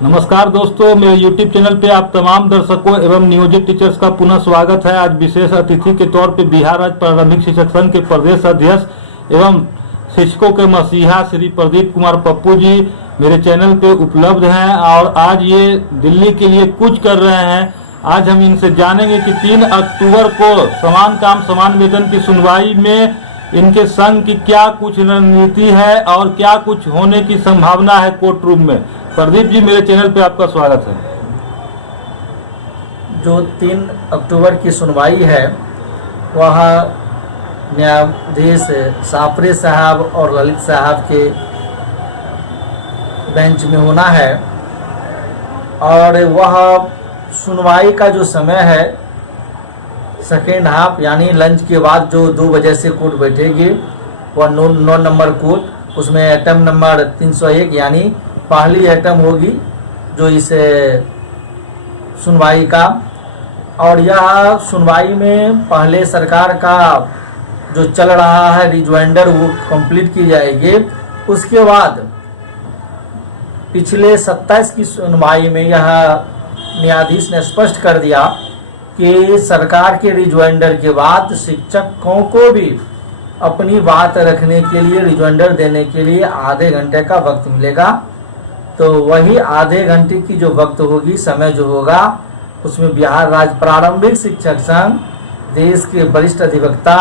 नमस्कार दोस्तों, मेरे YouTube चैनल पे आप तमाम दर्शकों एवं नियोजित टीचर्स का पुनः स्वागत है। आज विशेष अतिथि के तौर पे बिहार राज्य प्रारंभिक शिक्षक संघ के प्रदेश अध्यक्ष एवं शिक्षकों के मसीहा श्री प्रदीप कुमार पप्पू जी मेरे चैनल पे उपलब्ध हैं और आज ये दिल्ली के लिए कूच कर रहे हैं। आज हम इनसे जानेंगे कि 3 अक्टूबर को समान काम समान वेतन की सुनवाई में इनके संघ की क्या कुछ रणनीति है और क्या कुछ होने की संभावना है कोर्ट रूम में। प्रदीप जी, मेरे चैनल पे आपका स्वागत है। जो 3 अक्टूबर की सुनवाई है वह न्यायाधीश साफरे साहब और ललित साहब के बेंच में होना है और वह सुनवाई का जो समय है सेकेंड हाफ यानी लंच के बाद जो 2 बजे से कोर्ट बैठेगी वह 9 नंबर कोर्ट, उसमें आइटम नंबर 301 यानी पहली आइटम होगी जो इस सुनवाई का। और यह सुनवाई में पहले सरकार का जो चल रहा है रिजॉइंडर वो कंप्लीट की जाएगी। उसके बाद पिछले 27 की सुनवाई में यह न्यायाधीश ने स्पष्ट कर दिया कि सरकार के रिजॉइंडर के बाद शिक्षकों को भी अपनी बात रखने के लिए रिजॉइंडर देने के लिए आधे घंटे का वक्त मिलेगा। तो वही आधे घंटे की जो वक्त होगी, समय जो होगा, उसमें बिहार राज्य प्रारंभिक शिक्षक संघ देश के वरिष्ठ अधिवक्ता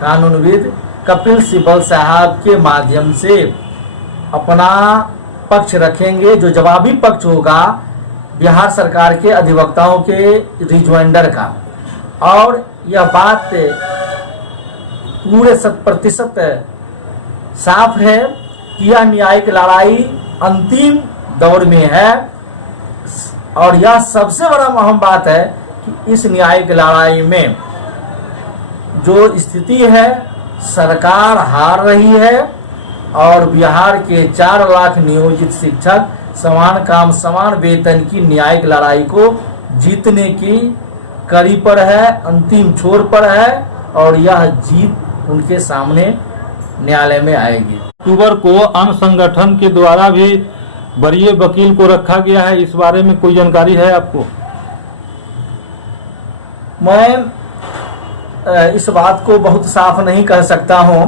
कानूनविद कपिल सिब्बल साहब के माध्यम से अपना पक्ष रखेंगे। जो जवाबी पक्ष होगा बिहार सरकार के अधिवक्ताओं के रिजॉइंडर का। और यह बात पूरे 100% साफ है कि यह न्यायिक लड़ाई अंतिम दौर में है। और यह सबसे बड़ा अहम बात है कि इस न्यायिक लड़ाई में जो स्थिति है सरकार हार रही है और बिहार के 4 लाख नियोजित शिक्षक समान काम समान वेतन की न्यायिक लड़ाई को जीतने की कड़ी पर है, अंतिम छोर पर है और यह जीत उनके सामने न्यायालय में आएगी। अक्टूबर को अन्य संगठन के द्वारा भी वरीय वकील को रखा गया है, इस बारे में कोई जानकारी है आपको? मैं इस बात को बहुत साफ नहीं कह सकता हूं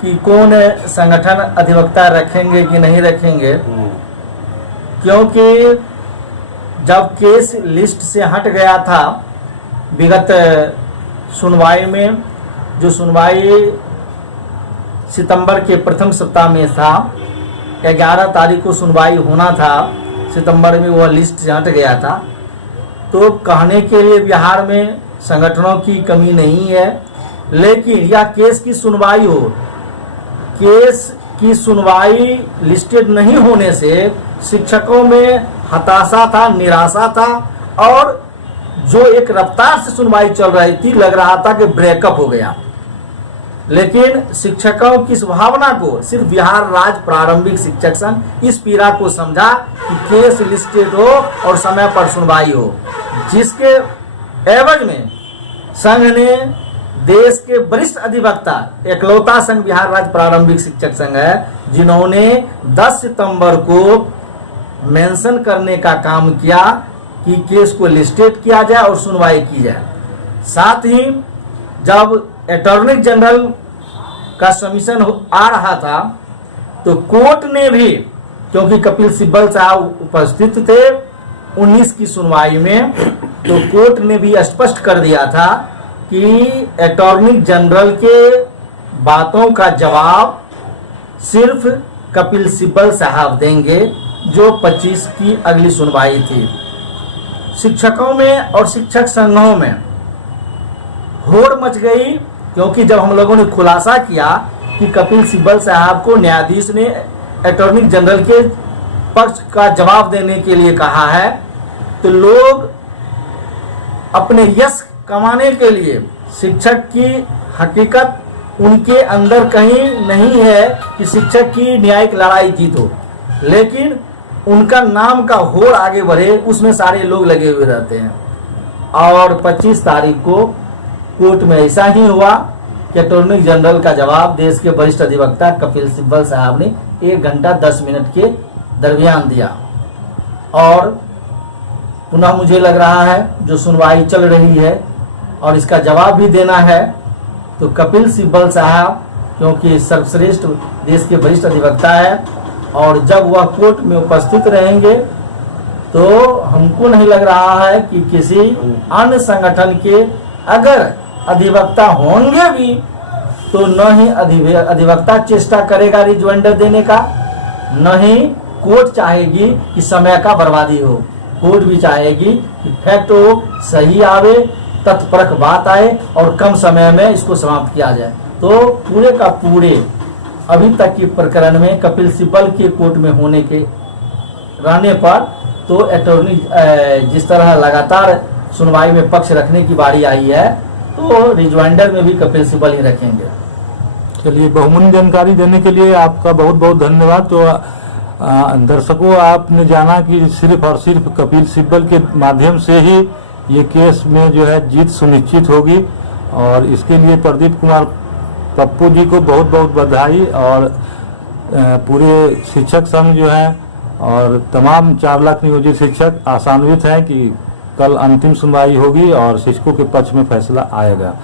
कि कौन संगठन अधिवक्ता रखेंगे कि नहीं रखेंगे, क्योंकि जब केस लिस्ट से हट गया था विगत सुनवाई में, जो सुनवाई सितंबर के प्रथम सप्ताह में था, 11 तारीख को सुनवाई होना था, सितंबर में वह लिस्ट से हट गया था। तो कहने के लिए बिहार में संगठनों की कमी नहीं है, लेकिन यह केस की सुनवाई हो, केस की सुनवाई लिस्टेड नहीं होने से शिक्षकों में हताशा था, निराशा था और जो एक रफ्तार से सुनवाई चल रही थी लग रहा था कि ब्रेकअप हो गया। लेकिन शिक्षकों की इस भावना को सिर्फ बिहार राज्य प्रारंभिक शिक्षक संघ इस पीड़ा को समझा कि केस लिस्टेड हो और समय पर सुनवाई हो, जिसके एवज में संघ ने देश के वरिष्ठ अधिवक्ता, एकलौता संघ बिहार राज्य प्रारंभिक शिक्षक संघ है जिन्होंने 10 सितंबर को मेंशन करने का काम किया कि केस को लिस्टेड किया जाए और सुनवाई की जाए। साथ ही जब अटॉर्नी जनरल का सबमिशन आ रहा था तो कोर्ट ने भी, क्योंकि कपिल सिब्बल साहब उपस्थित थे 19 की सुनवाई में, तो कोर्ट ने भी स्पष्ट कर दिया था कि अटॉर्नी जनरल के बातों का जवाब सिर्फ कपिल सिब्बल साहब देंगे, जो 25 की अगली सुनवाई थी। शिक्षकों में और शिक्षक संघों में होड़ मच गई, क्योंकि जब हम लोगों ने खुलासा किया कि कपिल सिब्बल साहब को न्यायाधीश ने अटॉर्नी जनरल के पक्ष का जवाब देने के लिए कहा है, तो लोग अपने यश कमाने के लिए, शिक्षक की हकीकत उनके अंदर कहीं नहीं है कि शिक्षक की न्यायिक लड़ाई जीतो, लेकिन उनका नाम का होड़ आगे बढ़े उसमें सारे लोग लगे हुए रहते हैं। और 25 तारीख को कोर्ट में ऐसा ही हुआ कि अटॉर्नी जनरल का जवाब देश के वरिष्ठ अधिवक्ता कपिल सिब्बल साहब ने 1 घंटा 10 मिनट के दरमियान दिया। और पुनः मुझे लग रहा है जो सुनवाई चल रही है और इसका जवाब भी देना है, तो कपिल सिब्बल साहब क्योंकि सर्वश्रेष्ठ देश के वरिष्ठ अधिवक्ता है और जब वह कोर्ट में उपस्थित रहेंगे तो हमको नहीं लग रहा है कि किसी अन्य संगठन के अगर अधिवक्ता होंगे भी तो न ही अधिवक्ता चेष्टा करेगा रिजॉइंडर देने का, न ही कोर्ट चाहेगी कि समय का बर्बादी हो। कोर्ट भी चाहेगी कि फैक्ट हो, सही आवे, तत्परक बात आए और कम समय में इसको समाप्त किया जाए। तो पूरे का पूरे अभी तक के प्रकरण में कपिल सिब्बल के कोर्ट में होने के रहने पर तो अटॉर्नी जिस तरह लगातार सुनवाई में पक्ष रखने की बारी आई है तो रिजॉइंडर में भी कपिल सिब्बल ही रखेंगे। चलिए, बहुमूल्य जानकारी देने के लिए आपका बहुत बहुत धन्यवाद। तो दर्शकों, आपने जाना कि सिर्फ और सिर्फ कपिल सिब्बल के माध्यम से ही ये केस में जो है जीत सुनिश्चित होगी और इसके लिए प्रदीप कुमार पप्पू जी को बहुत बहुत बधाई और पूरे शिक्षक संघ जो है और तमाम 4 लाख नियोजित शिक्षक आशान्वित हैं कि कल अंतिम सुनवाई होगी और शिक्षकों के पक्ष में फैसला आएगा।